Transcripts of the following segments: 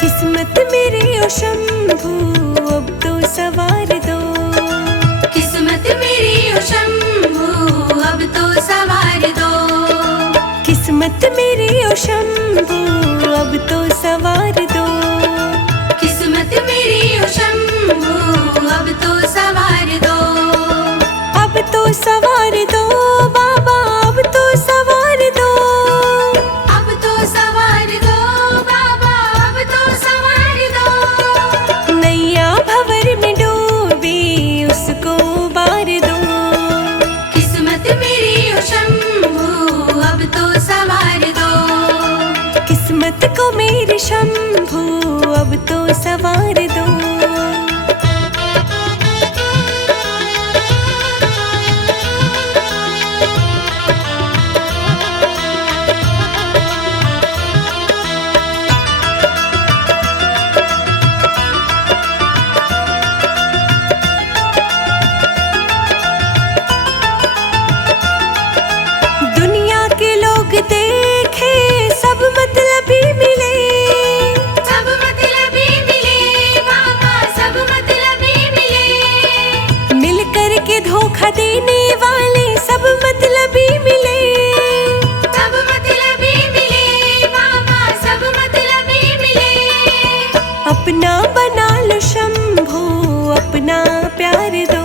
किस्मत मेरे ओ शंभू अब तो सवार दो, किस्मत मेरी ओ शंभू अब तो सवार दो, किस्मत मेरे ओ शंभू अब तो सवार दो, किस्मत मेरी ओ शंभू अब तो सवार दो, अब तो सवार दो बाबा, अब तो सवार दो, अब तो सवार दो बाबा, अब तो सवार दो, नैया भंवर में डूबी उसको उबार दो, किस्मत मेरी ओ शंभू अब तो सवार दो, किस्मत को मेरे शंभू अब तो सवार दो। दुनिया के लोग देखे सब मतलबी मिले, सब मतलबी मिले बाबा, सब मतलबी मिले, मिल कर के धोखा देने वाले सब मतलबी मिले, सब मतलबी मिले बाबा, सब मतलबी मिले, अपना बना लो शंभू अपना प्यार दो,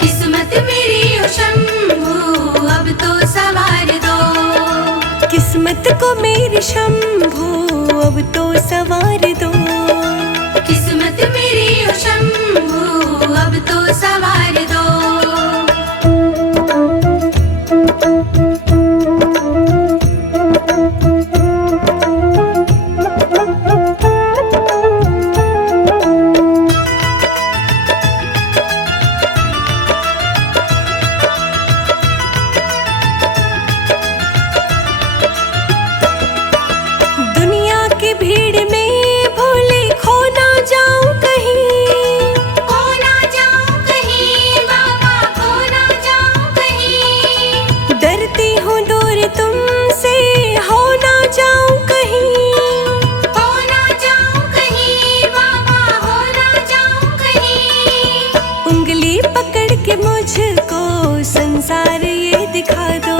किस्मत मेरी ओ शंभू अब तो सवार दो, किस्मत को मेरे शंभू अब तो सवार दो, किस्मत मेरी ओ शंभू अब तो सवार दो, दुनिया की भीड़ में भोले खो ना जाऊं कहीं, खो ना जाऊं कहीं बाबा, खो ना जाऊं कहीं, डरती हूँ दूर तुमसे हो ना जाऊं कहीं, हो ना जाऊं कहीं बाबा, हो ना जाऊं कहीं, उंगली पकड़ के मुझको संसार ये दिखा दो,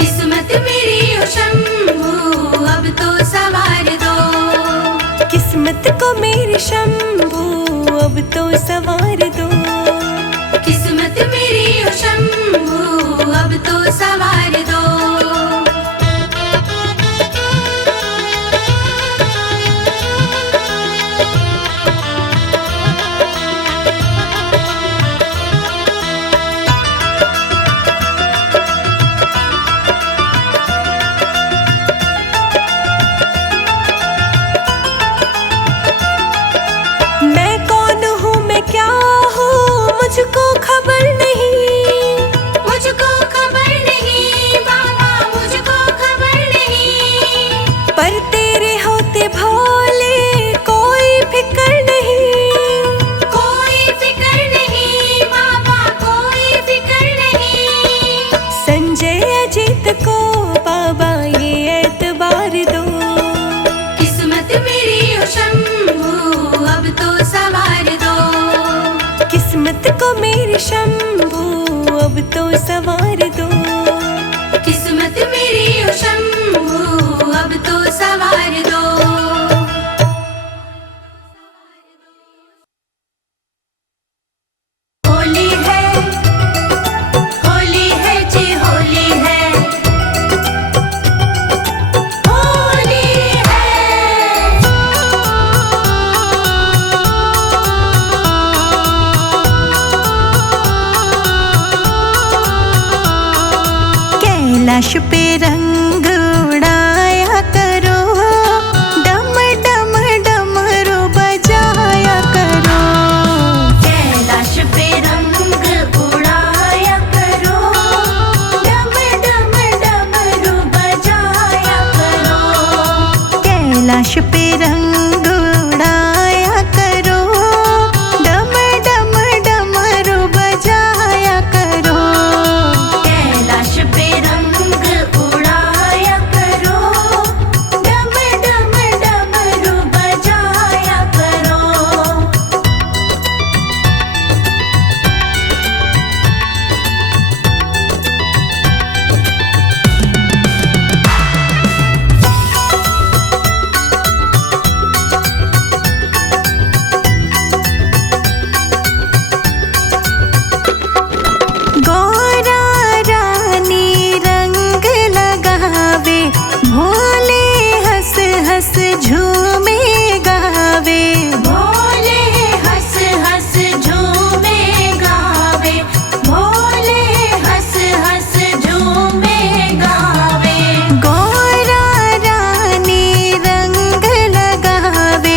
किस्मत मेरी ओ शंभू अब तो सवार दो, किस्मत को मेरे शंभू अब तो सवार दो, किस्मत मेरी ओ शंभू अब तो सवार दो, मैं कौन हूँ मैं क्या हूँ मुझको खबर नहीं, मुझको खबर नहीं बाबा, मुझको खबर नहीं, पर तेरे होते भोले कोई फिक्र नहीं, कोई फिक्र नहीं बाबा, कोई फिक्र नहीं, संजय अजीत को बाबा ये एतबार दो, किस्मत मेरी ओ शंभू अब तो सवार दो, किस्मत को मेरे शंभू अब तो सवार दो, किस्मत मेरी ओ शंभू अब तो सवार दो। होली है जी होली है, होली है, कैलाश पे रंग उड़ाया करो, डम डम डमरू बजाया करो, कैलाश पे रंग उड़ाया करो, डम डम कैलाश पे रंग उड़ाया करो, डम डम डमरू बजाया करो। कैलाश पे रंग उड़ाया करो, डम डम डमरू बजाया करो। गौरा रानी रंग लगावे, भोले हंस हंस झूमे गावे। भोले हंस हंस झूमे गावे, भोले हंस हंस झूमे गावे। गौरा रानी रंग लगावे,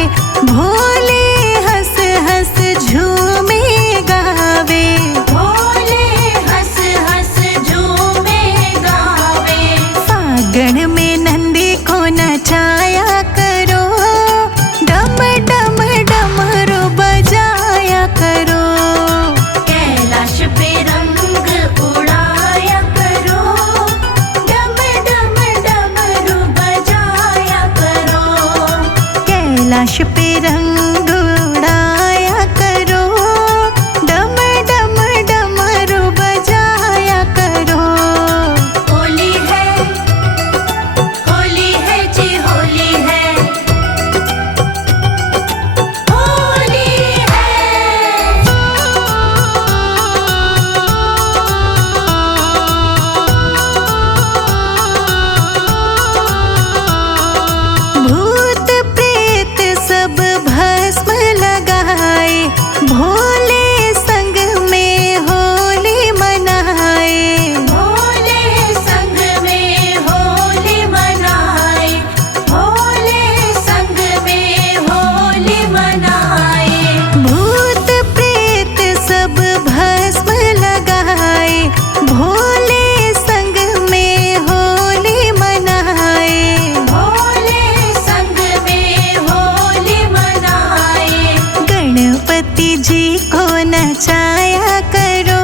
भोले हंस हंस झूमे गावे। भोले हंस हंस झूमे गावे। फागण में नंदी को नचाया करो, डम डम डमरू बजाया करो। कैलाश पे रंग उड़ाया करो, डम डम डमरू बजाया करो। कैलाश पे रंग उड़ाया करो, डम डम डमरू बजाया करो। होली है जी, होली है, होली है। भूत प्रेत सब भस्म लगाए, भोले संग में होली मनाए। भोले संग में होली मनाए, भोले संग में होली मनाए। भूत प्रेत सब भस्म लगाए, भोले संग में होली मनाए। भोले संग में होली मनाए। गणपति जी को नचाया करो,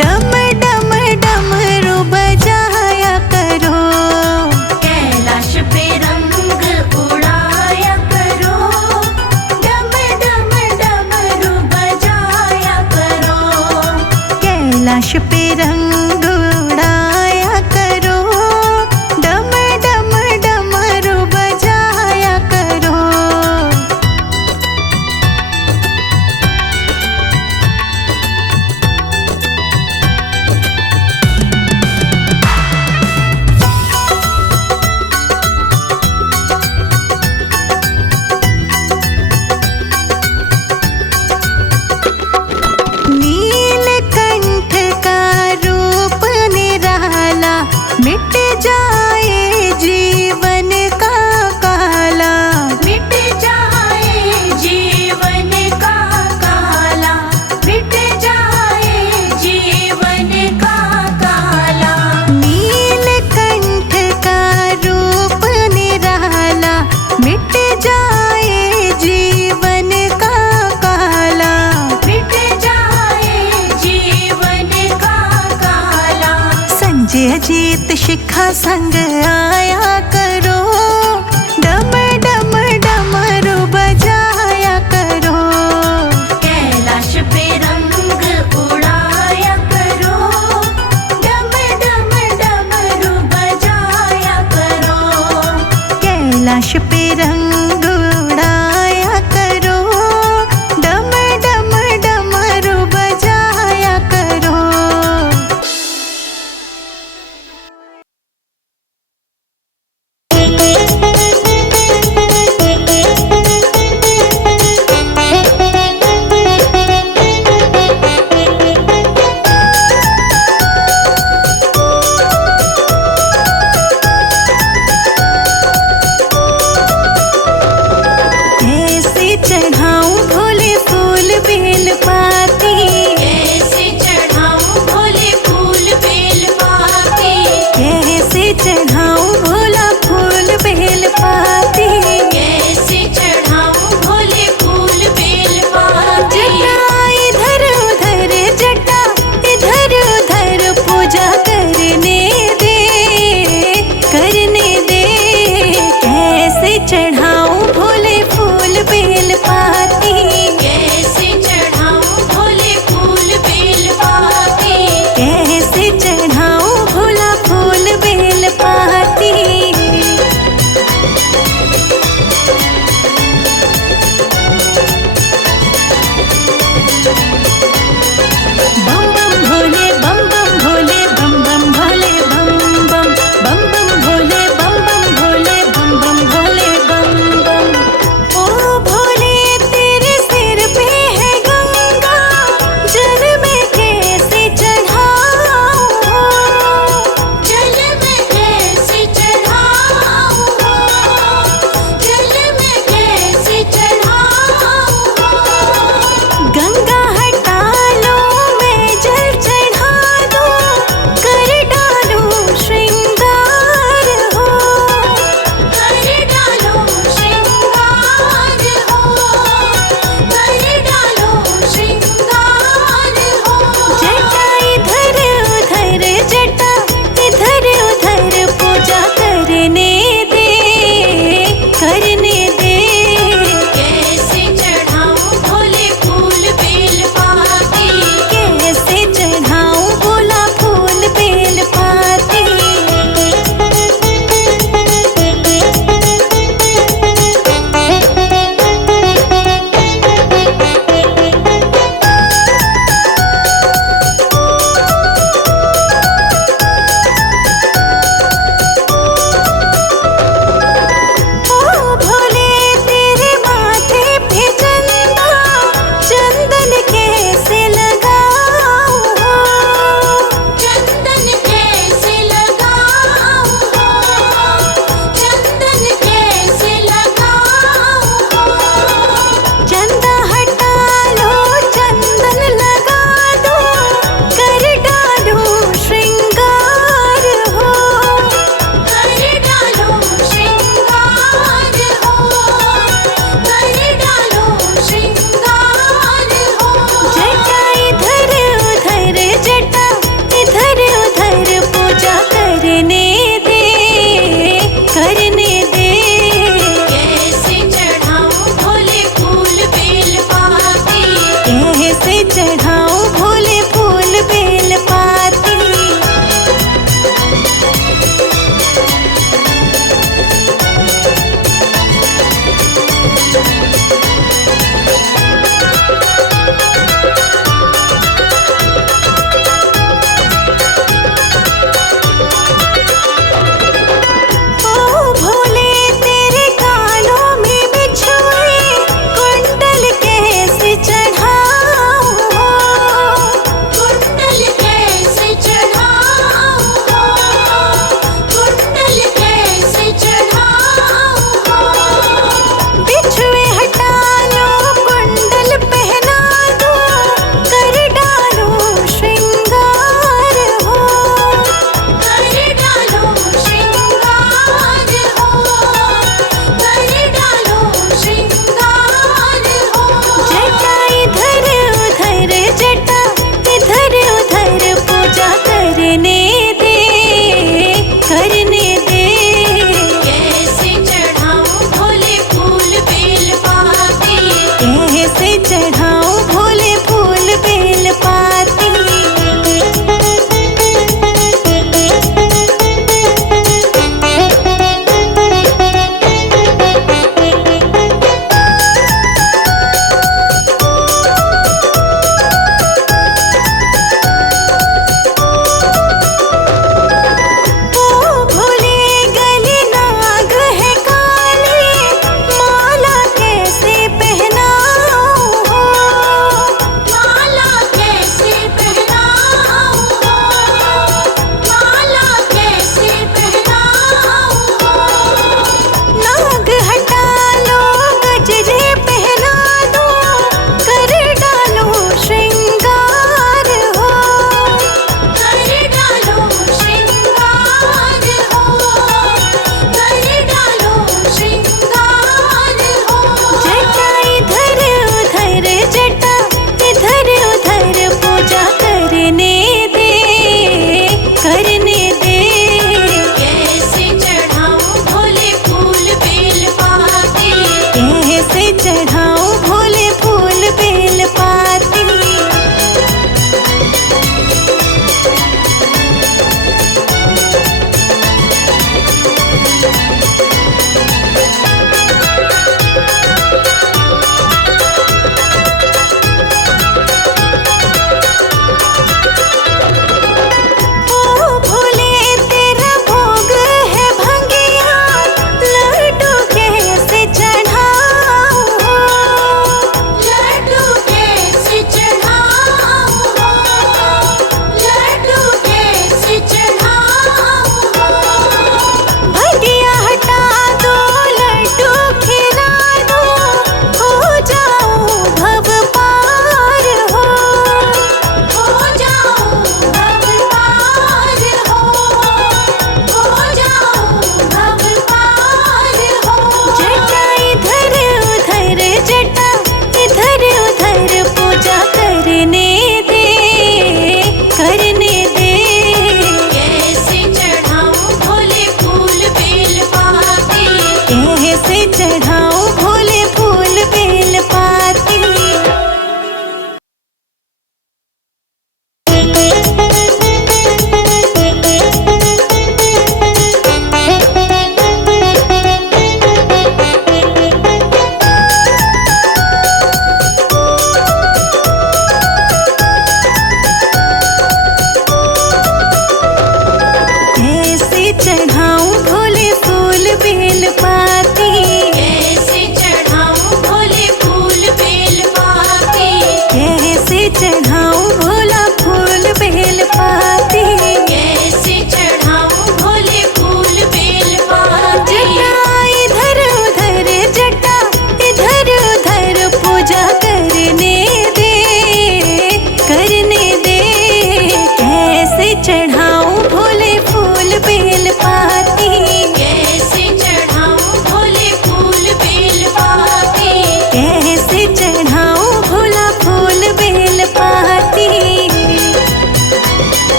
डम डम डमरू बजाया करो। कैलाश पे रंग उड़ाया करो, डम डम डमरू बजाया करो। कैलाश पे रंग उड़ाया करो, डम डम डमरू बजाया करो। नीलकंठ का रूप निराला, मिट जाए जीवन का काला। मिट जाए जीवन का काला, मिट जाए जीवन का काला। नीलकंठ का रूप निराला, मिट जाए जीवन का काला। मिट जाए जीवन का काला। संजय जीत शिखा संग आया करो, डम डम डमरू बजाया करो। कैलाश पे रंग उड़ाया करो, डम डम डमरू बजाया करो। कैलाश पे रंग उड़ाया करो, डम डम डमरू बजाया करो। कैलाश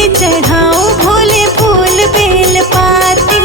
कैसे चढ़ाऊं भोले फूल बेल पाती।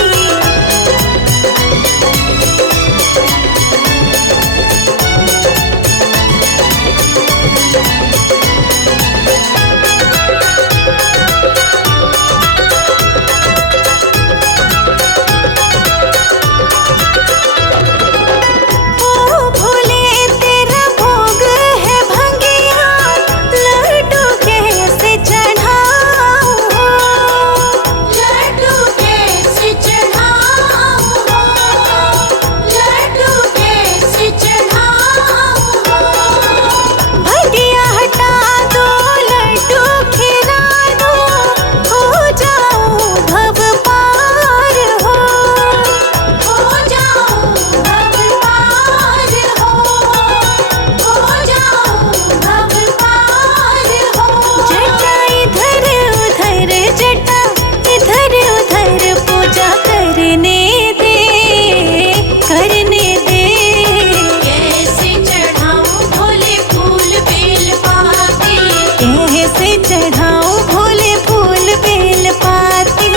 चढ़ाऊं भोले फूल बेल पाती।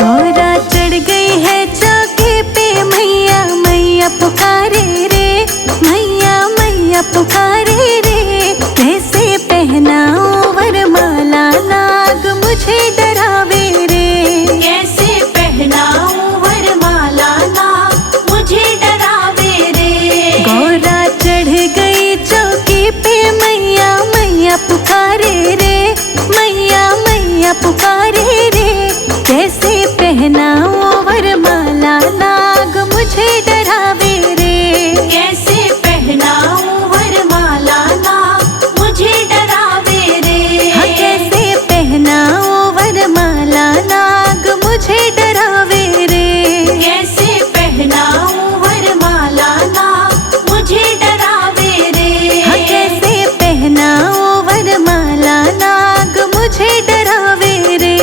गौरा चढ़ गई है चौके पे मैया मैया पुकारे रे, मैया मैया पुकारे रे। कैसे पहनाऊं वरमाला नाग मुझे डरावे रे, कैसे पहनाऊं वरमाला नाग मुझे डरावे रे। गौरा चढ़ गई चौकी पे मैया मैया पुकारे रे, मैया मैया पुकारे रे। कैसे पहनाऊं वरमाला नाग मुझे डरावे रे, कैसे पहनाऊं वरमाला नाग मुझे डरावे रे। हाँ कैसे पहनाऊं वरमाला नाग मुझे डरावे रे, कैसे पहनाऊं वरमाला नाग मुझे डरावे रे। हाँ कैसे पहनाऊं वरमाला नाग मुझे डरावे रे।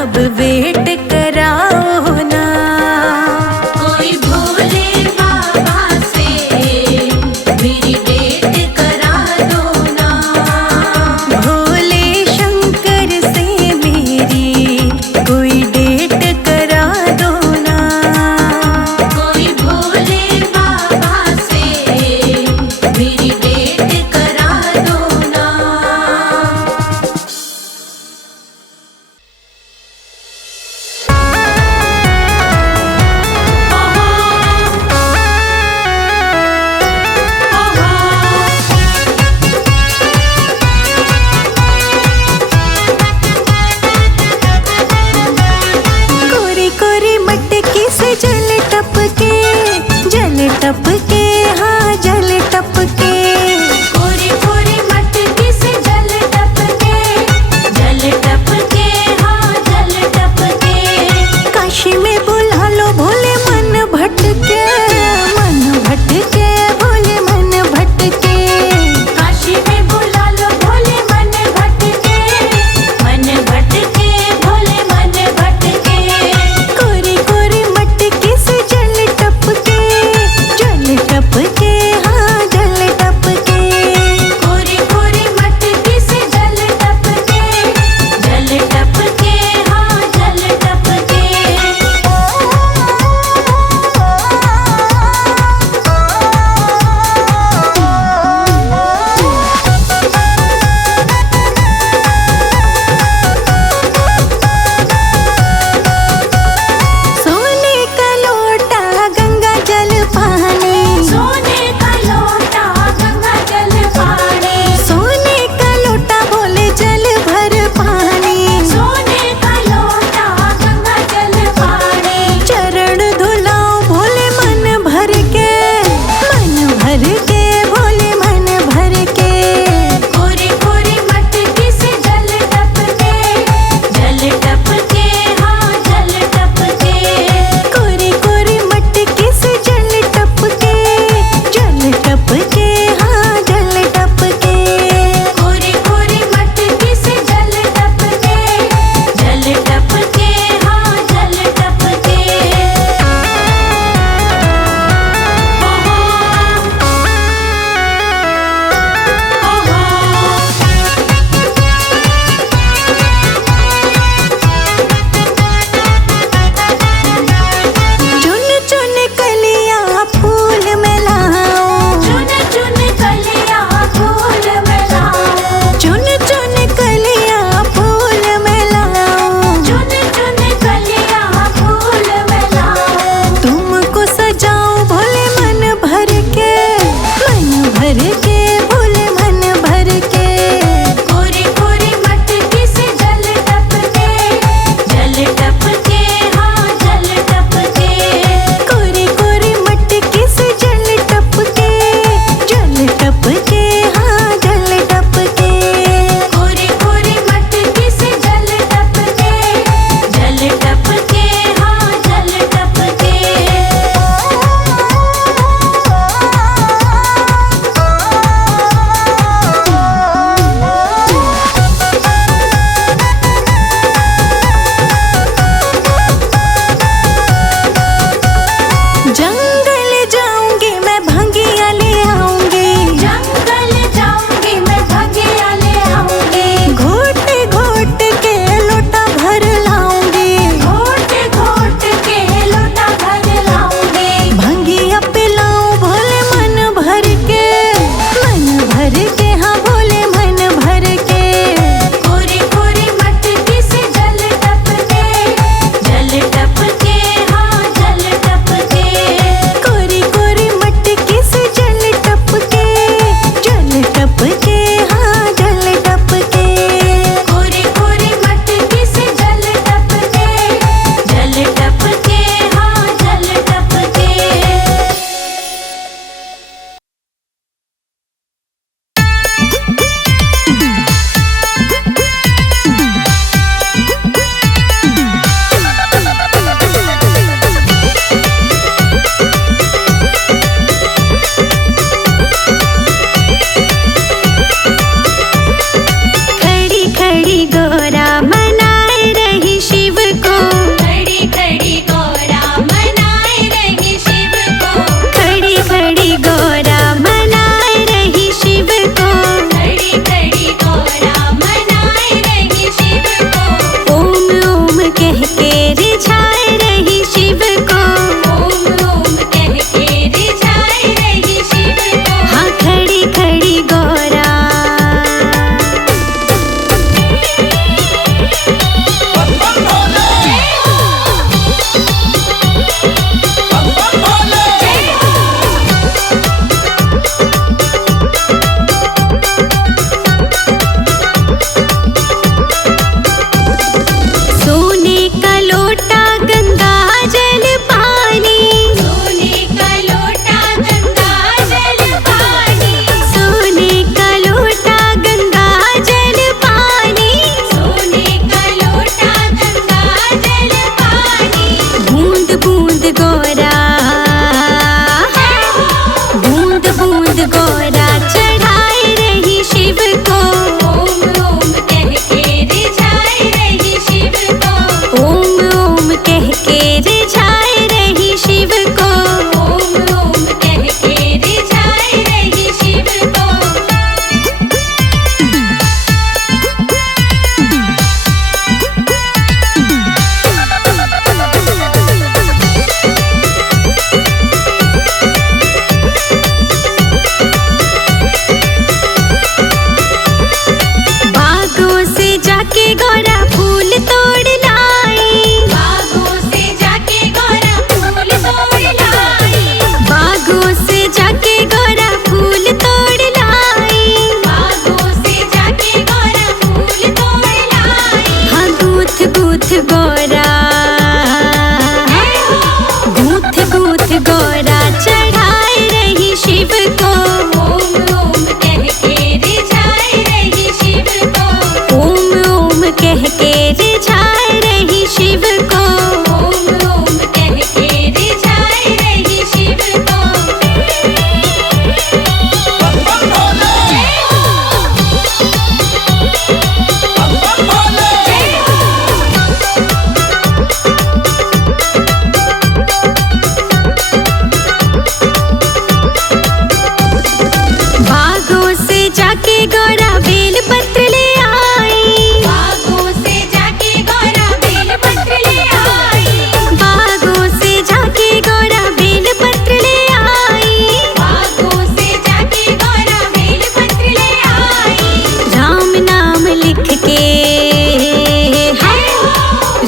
अब वेट कराओ ना। कोई भोले बाबा से मेरी डेट करा दो ना। भोले शंकर से मेरी कोई डेट करा दो ना। कोई भोले बाबा से मेरी डेट करा दो ना।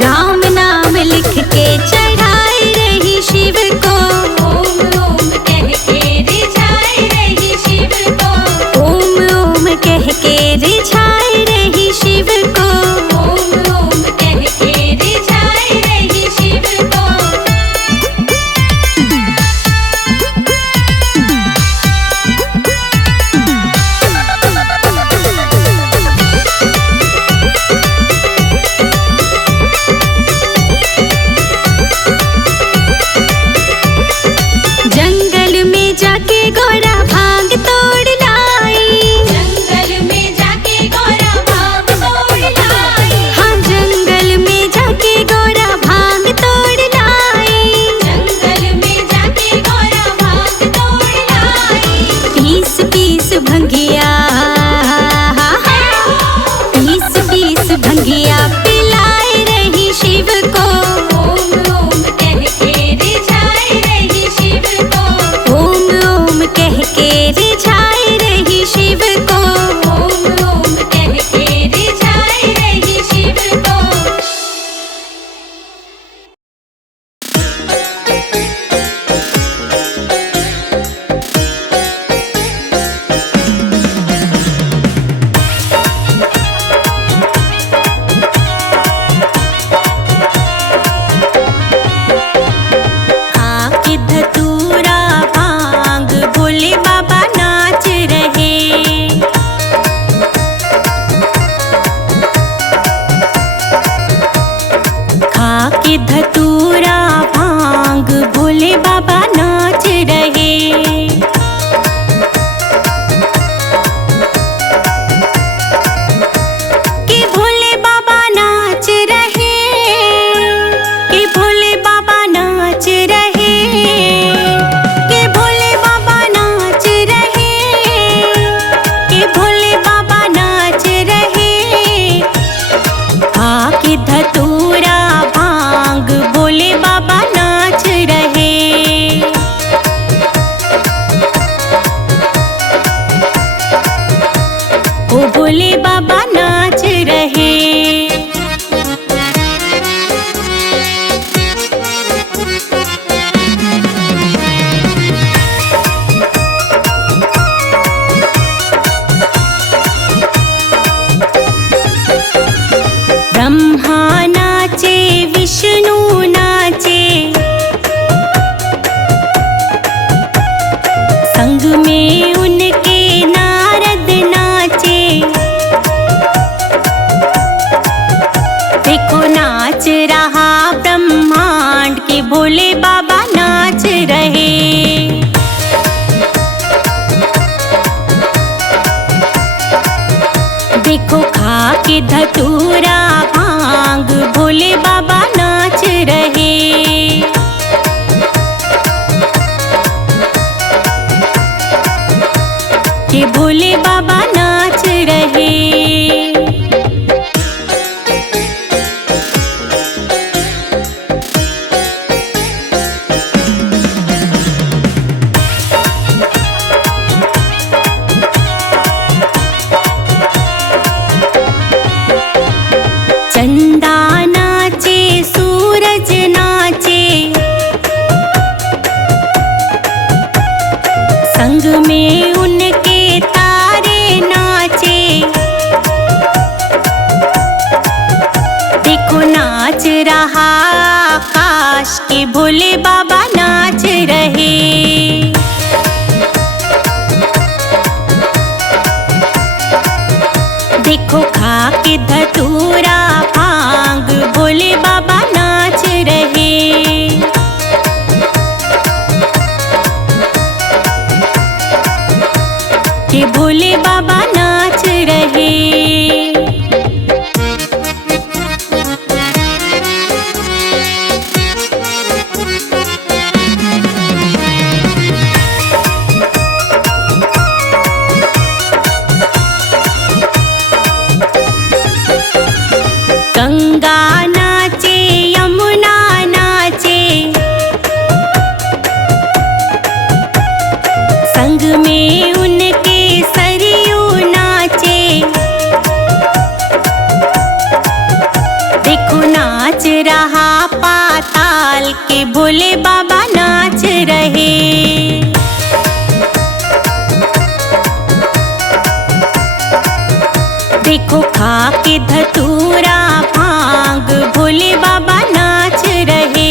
राम नाम लिख के चढ़ाई रही शिव को। ओम ओम कह के रिझाए रही शिव को। ओम ओम कह के रिझाई रही शिव को। ओम ओम कह के रिझाए रही शिव को। जंगल में जाके गौरा भांग तोड़ लाई। जंगल में जाके गौरा भांग तोड़ लाई। हाँ जंगल में जाके गौरा भांग तोड़ लाई। जंगल में जाके गौरा भांग तोड़ लाई। पीस पीस भंगिया, पीस पीस भंगिया पिलाए रही शिव को। ओम ओम कह के रिझाए रही शिव को। ओम ओम कह के रिझाए रही शिव को। ओम ओम कह के रिझाए रही शिव को। आके धतूरा भांग भोले बाबा नाच रहे। खाके धतूरा भांग भोले बाबा नाच रहे। कि भोले बाबा नाच रहे, कि भोले बाबा नाच रहे, कि भोले बाबा नाच रहे, कि भोले बाबा नाच रहे। आके धतूरा भांग भोले बाबा नाच रहे। ओ भोले बाबा नाच रहे। ब्रह्मा नाचे विष्णु नाचे, संग में उनके नारद नाचे। देखो नाच रहा ब्रह्मांड के भोले बाबा नाच रहे। देखो खाके धतूरा भांग भोले बाबा नाच रहे। कि भोले बाबा नाच रहे। चंदा नाचे सूरज नाचे, संग में उनके तारे नाचे। देखो नाच रहा आकाश के भोले बाबा नाच रहे। देखो खाके धतूरा भांग भोले बाबा नाच रहे। कि भोले बाबा नाच रहे। रहा पाताल के भोले बाबा नाच रहे। देखो खा के धतूरा भांग भोले बाबा नाच रहे।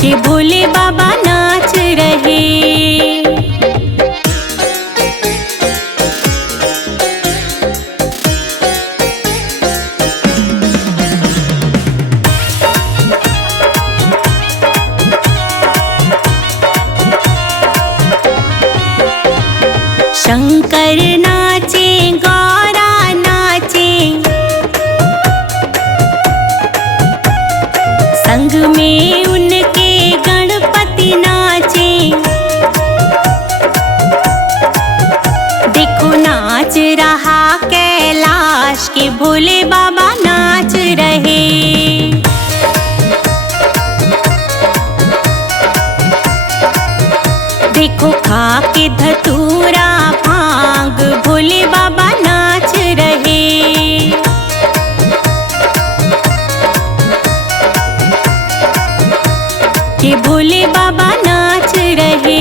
के भोले बाबा नाच रहे। शंकर नाचे गौरा नाचे, संग में उनके गणपति नाचे। देखो नाच रहा कैलाश के भोले बाबा नाच रहे। देखो खा के धतूरा भांग भोले बाबा नाच रहे। के भोले बाबा नाच रहे।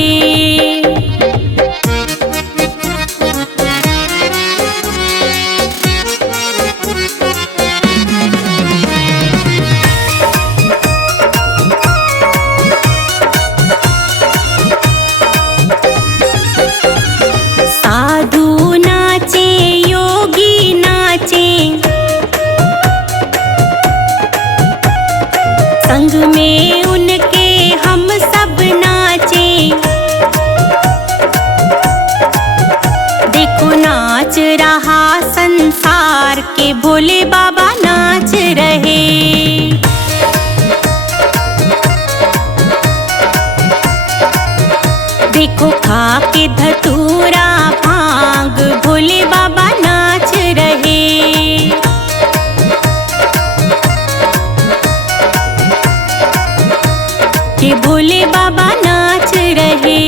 साधु नाचे योगी नाचे, संग में उनके हम सब नाचे। देखो नाच रहा संसार के भोले बाबा नाच रहे। देखो खा के धतूरा भांग भोले बाबा नाच रहे। के भोले बाबा नाच रहे।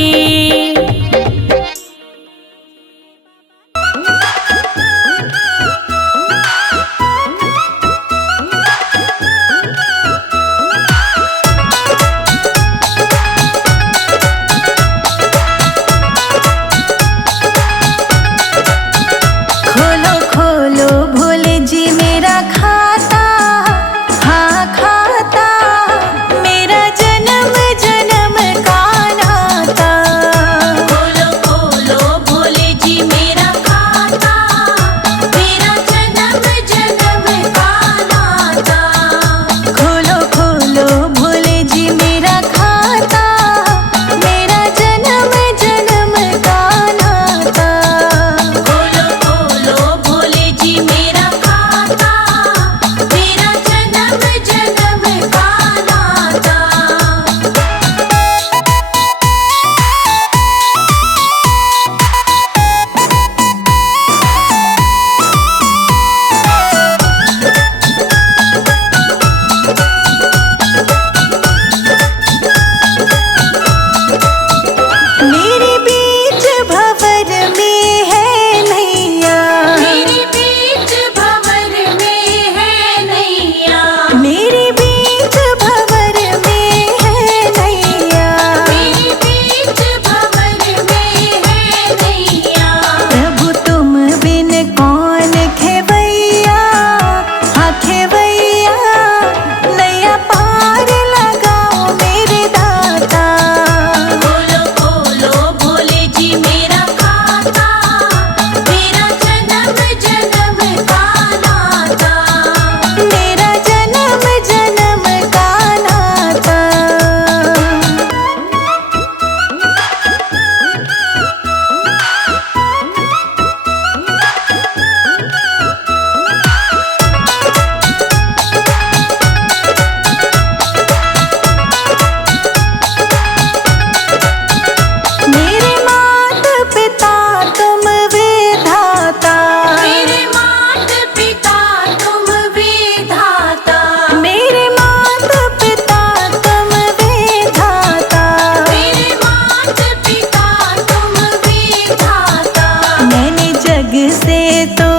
तो